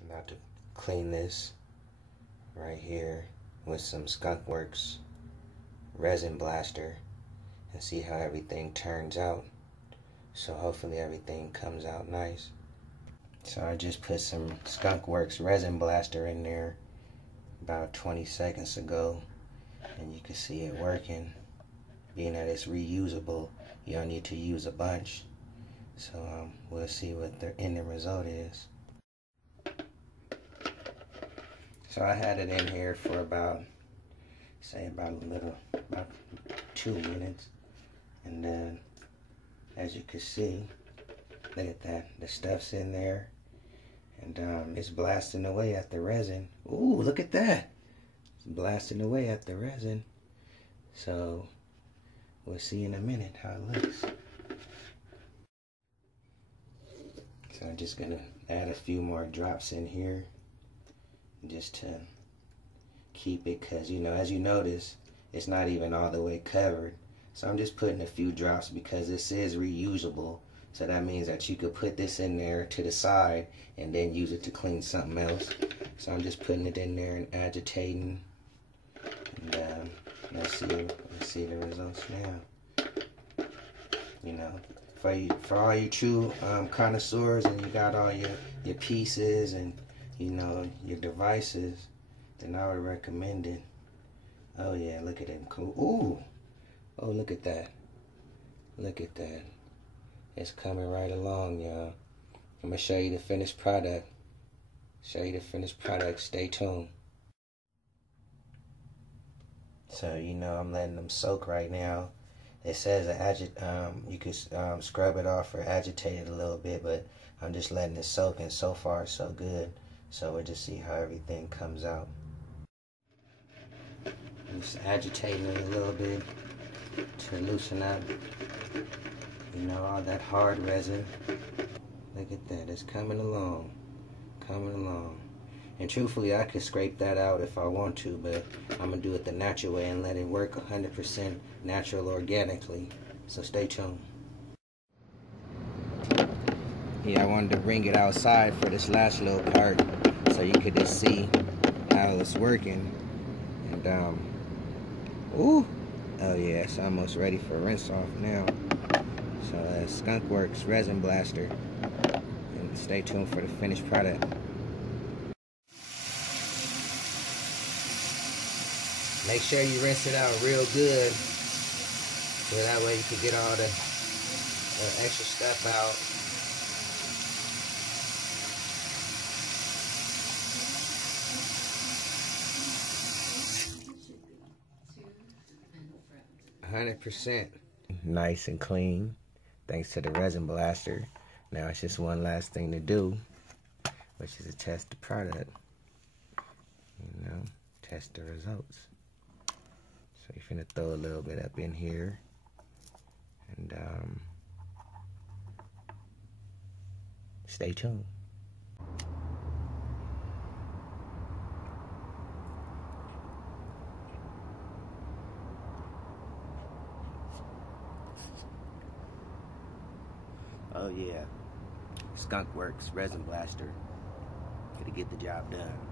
I'm about to clean this right here with some Skunkwerks Resin Blaster and see how everything turns out. So hopefully everything comes out nice. So I just put some Skunkwerks Resin Blaster in there about 20 seconds ago, and you can see it working. Being that it's reusable, you don't need to use a bunch. So we'll see what the end result is. So I had it in here for about 2 minutes, and then as you can see, look at that, the stuff's in there, and it's blasting away at the resin. Ooh, look at that, it's blasting away at the resin. So we'll see in a minute how it looks. So I'm just gonna add a few more drops in here just to keep it, because as you notice, it's not even all the way covered. So I'm just putting a few drops because this is reusable. So that means that you could put this in there to the side and then use it to clean something else. So I'm just putting it in there and agitating. And let's see the results now. For all you true connoisseurs, and you got all your pieces and your devices, then I would recommend it. Oh yeah, look at it, cool. Ooh, oh, look at that. Look at that. It's coming right along, y'all. I'm gonna show you the finished product. Stay tuned. So I'm letting them soak right now. It says you can scrub it off or agitate it a little bit, but I'm just letting it soak, and so far so good. So we'll just see how everything comes out. I'm just agitating it a little bit to loosen up, all that hard resin. Look at that, it's coming along. And truthfully, I could scrape that out if I want to, but I'm gonna do it the natural way and let it work 100% natural, organically. So stay tuned. Yeah, I wanted to bring it outside for this last little part so you could just see how it's working. And ooh, oh yeah, it's almost ready for rinse off now. So Skunkwerks Resin Blaster, and stay tuned for the finished product. Make sure you rinse it out real good, so that way you can get all the extra stuff out. 100% nice and clean, thanks to the resin blaster. Now it's just one last thing to do, which is to test the product. Test the results. So you're finna throw a little bit up in here, and stay tuned. Oh yeah, Skunkwerks Resin Blaster. Gonna get the job done.